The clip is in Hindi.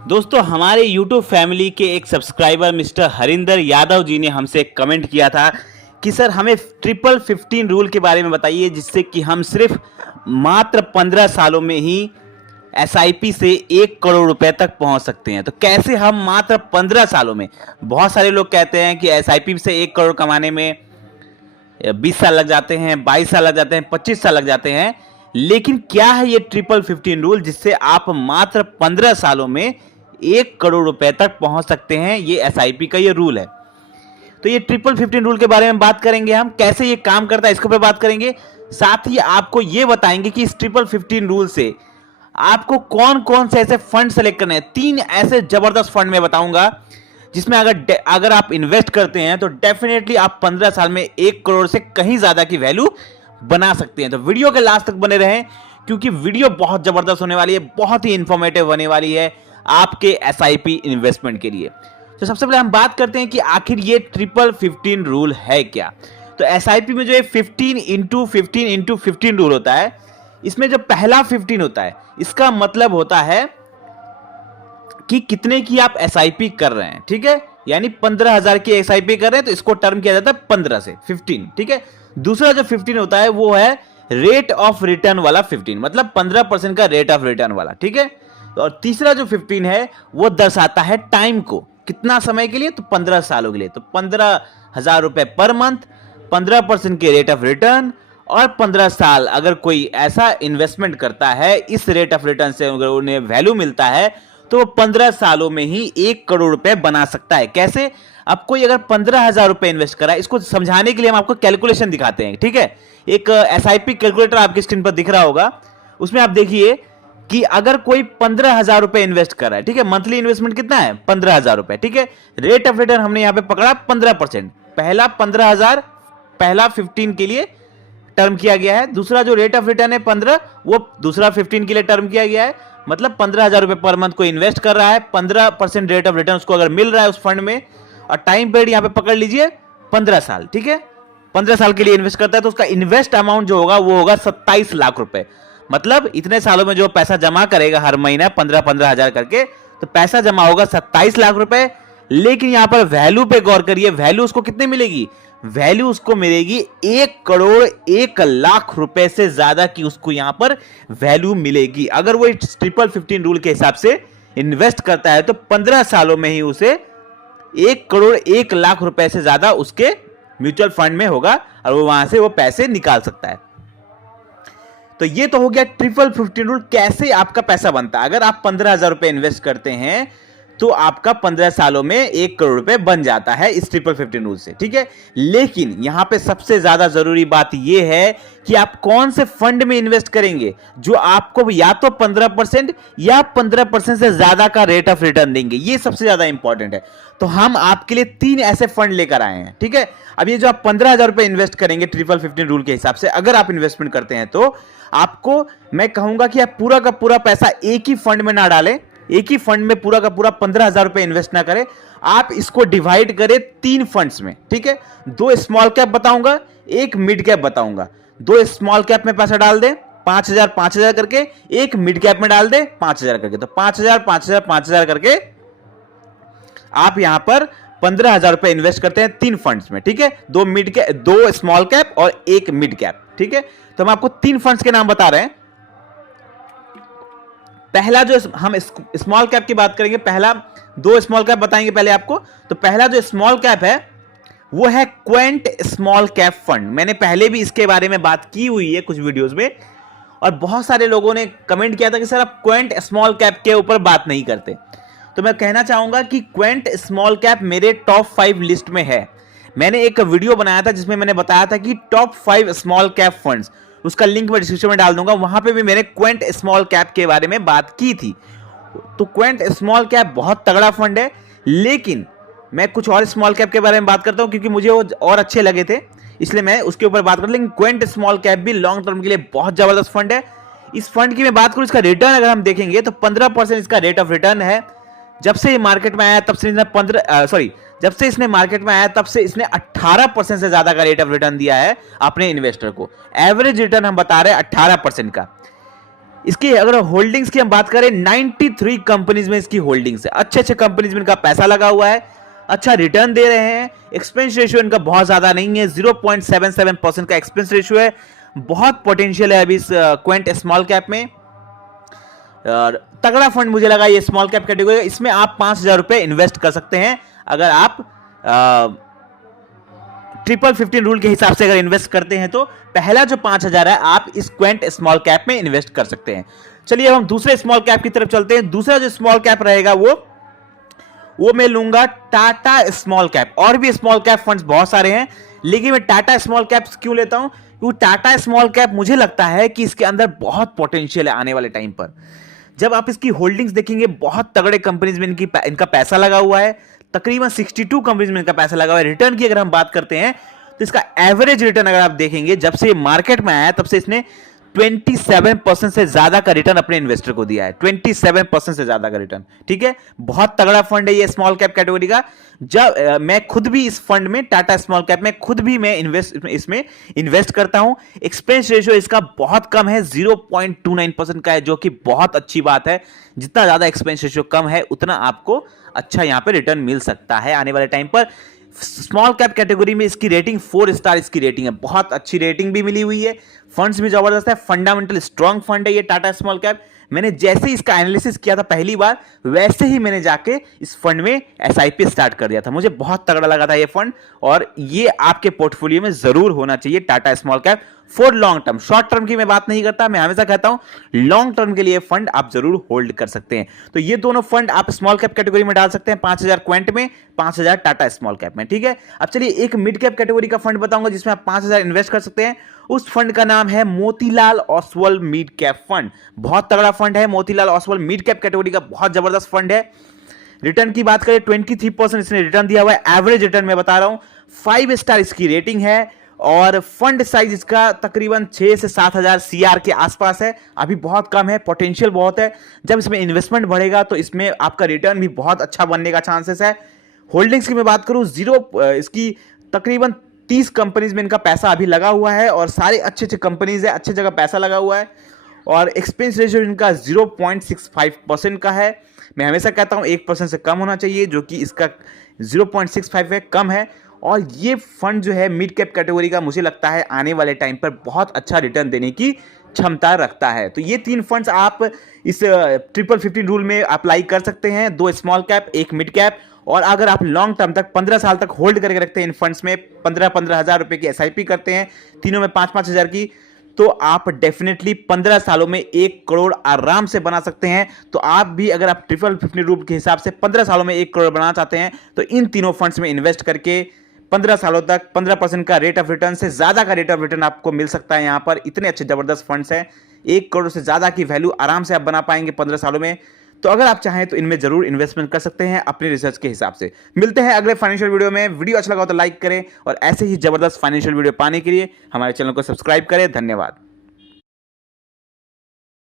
दोस्तों हमारे YouTube फैमिली के एक सब्सक्राइबर मिस्टर हरिंदर यादव जी ने हमसे कमेंट किया था कि सर हमें 15-15 रूल के बारे में बताइए जिससे कि हम सिर्फ मात्र 15 सालों में ही एसआईपी से 1 करोड़ रुपए तक पहुंच सकते हैं। तो कैसे हम मात्र 15 सालों में, बहुत सारे लोग कहते हैं कि एसआईपी से 1 करोड़ कमाने में 20 साल लग जाते हैं, 22 साल लग जाते हैं, 25 साल लग जाते हैं, लेकिन क्या है ये 15-15 रूल जिससे आप मात्र 15 सालों में 1 करोड़ रुपए तक पहुंच सकते हैं। ये एसआईपी का ये रूल है। तो ये 15-15 रूल के बारे में बात करेंगे, हम कैसे ये काम करता है इसके ऊपर बात करेंगे। साथ ही आपको ये बताएंगे कि इस 15-15 रूल से आपको कौन कौन से ऐसे फंड सेलेक्ट करने हैं। 3 ऐसे जबरदस्त फंड मैं बताऊंगा जिसमें अगर आप इन्वेस्ट करते हैं तो डेफिनेटली आप 15 साल में 1 करोड़ से कहीं ज्यादा की वैल्यू बना सकते हैं। तो वीडियो के लास्ट तक बने रहें क्योंकि वीडियो बहुत जबरदस्त होने वाली है, बहुत ही इंफॉर्मेटिव होने वाली है आपके एसआईपी इन्वेस्टमेंट के लिए। तो सबसे पहले हम बात करते हैं कि आखिर ये 15-15 रूल है क्या। तो एसआईपी में जो ये 15x15x15 रूल होता है, इसमें जो पहला 15 होता है इसका मतलब होता है कि कितने की आप एसआईपी कर रहे हैं। ठीक है, यानी 15,000 की एसआईपी कर रहे हैं तो इसको टर्म किया जाता है 15 से 15। ठीक है, दूसरा जो 15 होता है वो है रेट ऑफ रिटर्न वाला 15, मतलब 15% का रेट ऑफ रिटर्न वाला। ठीक है, और तीसरा जो 15 है वो दर्शाता है टाइम को, कितना समय के लिए, तो 15 सालों के लिए। तो 15,000 रुपए पर मंथ, 15% के रेट ऑफ रिटर्न और 15 साल अगर कोई ऐसा इन्वेस्टमेंट करता है इस रेट ऑफ रिटर्न से अगर उन्हें वैल्यू मिलता है तो वो 15 सालों में ही 1 करोड़ रुपए बना सकता है। कैसे? अब कोई अगर 15,000 रुपए इन्वेस्ट करा है, इसको समझाने के लिए हम आपको कैलकुलेशन दिखाते हैं। ठीक है, एक एसआईपी कैलकुलेटर आपकी स्क्रीन पर दिख रहा होगा, उसमें आप देखिए कि अगर कोई 15,000 रुपए इन्वेस्ट कर रहा है, ठीक है, मंथली इन्वेस्टमेंट कितना है 15,000 रुपए। ठीक है, रेट ऑफ रिटर्न हमने यहां पे पकड़ा 15%। पहला 15,000 पहला 15 के लिए टर्म किया गया है, दूसरा जो रेट ऑफ रिटर्न है 15 वो दूसरा 15 के लिए टर्म किया गया है। मतलब 15,000 रुपए पर मंथ को इन्वेस्ट कर रहा है, 15% रेट ऑफ रिटर्न उसको अगर मिल रहा है उस फंड में, और टाइम पीरियड यहां पे पकड़ लीजिए 15 साल। ठीक है, 15 साल के लिए इन्वेस्ट करता है तो उसका इन्वेस्ट अमाउंट जो होगा वो होगा 27 लाख रुपए। मतलब इतने सालों में जो पैसा जमा करेगा हर महीना 15-15 हजार करके, तो पैसा जमा होगा 27 लाख रुपए। लेकिन यहां पर वैल्यू पे गौर करिए, वैल्यू उसको कितनी मिलेगी? वैल्यू उसको मिलेगी 1 करोड़ 1 लाख रुपए से ज्यादा की उसको यहां पर वैल्यू मिलेगी। अगर वो 15-15 रूल के हिसाब से इन्वेस्ट करता है तो 15 सालों में ही उसे 1 करोड़ 1 लाख रुपए से ज्यादा उसके म्यूचुअल फंड में होगा और वो वहां से वो पैसे निकाल सकता है। तो ये तो हो गया 15-15 रूल, कैसे आपका पैसा बनता है। अगर आप 15,000 रुपए इन्वेस्ट करते हैं तो आपका 15 सालों में 1 करोड़ रुपए बन जाता है इस 15-15 रूल से। ठीक है, लेकिन यहां पे सबसे ज्यादा जरूरी बात यह है कि आप कौन से फंड में इन्वेस्ट करेंगे जो आपको या तो 15% या 15% से ज्यादा का रेट ऑफ रिटर्न देंगे। ये सबसे ज्यादा इंपॉर्टेंट है। तो हम आपके लिए 3 ऐसे फंड लेकर आए हैं। ठीक है, अब ये जो आप 15,000 रुपए इन्वेस्ट करेंगे 15-15 रूल के हिसाब से, अगर आप इन्वेस्टमेंट करते हैं तो आपको मैं कहूंगा कि आप पूरा का पूरा पैसा एक ही फंड में ना डालें, एक ही फंड में पूरा का पूरा 15,000 रुपए इन्वेस्ट ना करें, आप इसको डिवाइड करें 3 फंड्स में। ठीक है, 2 स्मॉल कैप बताऊंगा, 1 मिड कैप बताऊंगा। 2 स्मॉल कैप में पैसा डाल दें 5,000 करके, 1 मिड कैप में डाल दें 5,000 करके। तो 5,000 करके आप यहां पर 15,000 रुपए इन्वेस्ट करते हैं 3 फंड्स में। ठीक है, 2 स्मॉल कैप और 1 मिड कैप। ठीक है, तो हम आपको 3 फंड्स के नाम बता रहे हैं। पहला जो हम स्मॉल कैप की बात करेंगे, पहला 2 स्मॉल कैप बताएंगे पहले आपको। तो पहला जो स्मॉल कैप है वो है क्वेंट स्मॉल कैप फंड। मैंने पहले भी इसके बारे में बात की हुई है कुछ वीडियोस में, और बहुत सारे लोगों ने कमेंट किया था कि सर आप क्वेंट स्मॉल कैप के ऊपर बात नहीं करते। तो मैं कहना चाहूंगा कि क्वेंट स्मॉल कैप मेरे टॉप 5 लिस्ट में है। मैंने एक वीडियो बनाया था जिसमें मैंने बताया था कि टॉप 5 स्मॉल कैप फंड्स, उसका लिंक मैं डिस्क्रिप्शन में डाल दूंगा, वहां पे भी मैंने क्वेंट स्मॉल कैप के बारे में बात की थी। तो क्वेंट स्मॉल कैप बहुत तगड़ा फंड है, लेकिन मैं कुछ और स्मॉल कैप के बारे में बात करता हूं क्योंकि मुझे वो और अच्छे लगे थे, इसलिए मैं उसके ऊपर बात कर। लेकिन क्वेंट स्मॉल कैप भी लॉन्ग टर्म के लिए बहुत जबरदस्त फंड है। इस फंड की मैं बात करूं, इसका रिटर्न अगर हम देखेंगे तो 15% इसका रेट ऑफ रिटर्न है। जब से ये मार्केट में आया तब से इसने जब से इसने मार्केट में आया तब से इसने 18% से ज्यादा का रेट ऑफ रिटर्न दिया है अपने इन्वेस्टर को। एवरेज रिटर्न हम बता रहे हैं 18% का। इसकी अगर होल्डिंग्स की हम बात करें 93 कंपनीज में इसकी होल्डिंग्स है, अच्छे अच्छे कंपनीज में इनका पैसा लगा हुआ है, अच्छा रिटर्न दे रहे हैं। एक्सपेंस रेशियो इनका बहुत ज्यादा नहीं है, 0.77% का एक्सपेंस रेशियो है। बहुत पोटेंशियल है अभी इस क्वेंट स्मॉल कैप में। और तगड़ा फंड मुझे लगा ये स्मॉल कैप कैटेगरी, इसमें आप 5,000 रुपए इन्वेस्ट कर सकते हैं। अगर आप ट्रिपल 15 रूल के हिसाब से अगर इन्वेस्ट करते हैं तो पहला जो 5,000 है आप इस क्वेंट स्मॉल कैप में इन्वेस्ट कर सकते हैं। चलिए अब हम दूसरे स्मॉल कैप की तरफ चलते हैं। दूसरा जो स्मॉल कैप रहेगा वो मैं लूंगा टाटा स्मॉल कैप। और भी स्मॉल कैप फंड्स बहुत सारे हैं, लेकिन मैं टाटा स्मॉल कैप क्यों लेता हूं, क्योंकि टाटा स्मॉल कैप मुझे लगता है कि इसके अंदर बहुत पोटेंशियल है आने वाले टाइम पर। जब आप इसकी होल्डिंग्स देखेंगे, बहुत तगड़े कंपनीज में इनका पैसा लगा हुआ है, तकरीबन 62 कंपनीज में इनका पैसा लगा हुआ है। रिटर्न की अगर हम बात करते हैं तो इसका एवरेज रिटर्न अगर आप देखेंगे, जब से मार्केट में आया तब से इसने 27% से ज्यादा का रिटर्न अपने इन्वेस्टर को दिया है। 27% से ज्यादा का रिटर्न, ठीक है, बहुत तगड़ा फंड है ये स्मॉल कैप कैटेगरी का। जब मैं खुद भी इस फंड में, टाटा स्मॉल कैप में खुद भी मैं इसमें इन्वेस्ट करता हूं। एक्सपेंस रेशियो इसका बहुत कम है, 0.29% का है, जो कि बहुत अच्छी बात है। जितना ज्यादा एक्सपेंस रेशियो कम है उतना आपको अच्छा यहां पर रिटर्न मिल सकता है आने वाले टाइम पर। स्मॉल कैप कैटेगरी में इसकी रेटिंग 4 स्टार इसकी रेटिंग है, बहुत अच्छी रेटिंग भी मिली हुई है। फंड्स भी जबरदस्त है, फंडामेंटल स्ट्रांग फंड है ये टाटा स्मॉल कैप। मैंने जैसे ही इसका एनालिसिस किया था पहली बार, वैसे ही मैंने जाके इस फंड में एसआईपी स्टार्ट कर दिया था। मुझे बहुत तगड़ा लगा था ये फंड, और ये आपके पोर्टफोलियो में जरूर होना चाहिए Tata small cap for long term. Short term की मैं बात नहीं करता, मैं हमेशा कहता हूं लॉन्ग टर्म के लिए फंड आप जरूर होल्ड कर सकते हैं। तो ये दोनों फंड आप स्मॉल कैप कैटेगरी में डाल सकते हैं, 5,000 क्वेंट में, 5,000 टाटा स्मॉल कैप में, ठीक है। अब चलिए एक मिड कैप कैटेगरी का फंड बताऊंगा जिसमें आप 5,000 इन्वेस्ट कर सकते हैं। उस फंड का नाम है Motilal Oswal mid cap fund. बहुत तगड़ा फंड है Motilal Oswal mid cap category का, बहुत जबरदस्त फंड है। रिटर्न की बात करें 23% इसने रिटर्न दिया हुआ है, एवरेज रिटर्न मैं बता रहा हूं। 5 स्टार इसकी रेटिंग है, और फंड साइज इसका तकरीबन 6 से 7,000 सीआर के आसपास है। अभी बहुत कम है, पोटेंशियल बहुत है। जब इसमें इन्वेस्टमेंट बढ़ेगा तो इसमें आपका रिटर्न भी बहुत अच्छा बनने का चांसेस है। होल्डिंग्स की मैं बात करूं, इसकी तकरीबन 30 कंपनीज में इनका पैसा अभी लगा हुआ है, और सारे अच्छे अच्छे कंपनीज है, अच्छे जगह पैसा लगा हुआ है। और एक्सपेंस रेशियो इनका 0.65% का है। मैं हमेशा कहता हूं 1% से कम होना चाहिए, जो कि इसका 0.65 है, कम है। और ये फंड जो है मिड कैप कैटेगरी का, मुझे लगता है आने वाले टाइम पर बहुत अच्छा रिटर्न देने की क्षमता रखता है। तो ये 3 फंड्स आप इस ट्रिपल 15 रूल में अप्लाई कर सकते हैं, 2 स्मॉल कैप, 1 मिड कैप। और अगर आप लॉन्ग टर्म तक 15 साल तक होल्ड करके रखते हैं इन फंड्स में, 15-15 हज़ार रुपए की एसआईपी करते हैं, तीनों में 5-5 हज़ार की, तो आप डेफिनेटली 15 सालों में 1 करोड़ आराम से बना सकते हैं। तो आप भी अगर आप ट्रिपल 15 रूल के हिसाब से 15 सालों में 1 करोड़ बनाना चाहते हैं, तो इन तीनों फंड्स में इन्वेस्ट करके 15 सालों तक 15% का रेट ऑफ रिटर्न से ज्यादा का रेट ऑफ रिटर्न आपको मिल सकता है। यहां पर इतने अच्छे जबरदस्त फंड्स हैं, 1 करोड़ से ज्यादा की वैल्यू आराम से आप बना पाएंगे 15 सालों में। तो अगर आप चाहें तो इनमें जरूर इन्वेस्टमेंट कर सकते हैं अपने रिसर्च के हिसाब से। मिलते हैं अगले फाइनेंशियल वीडियो में। वीडियो अच्छा लगा तो लाइक करें, और ऐसे ही जबरदस्त फाइनेंशियल वीडियो पाने के लिए हमारे चैनल को सब्सक्राइब करें। धन्यवाद।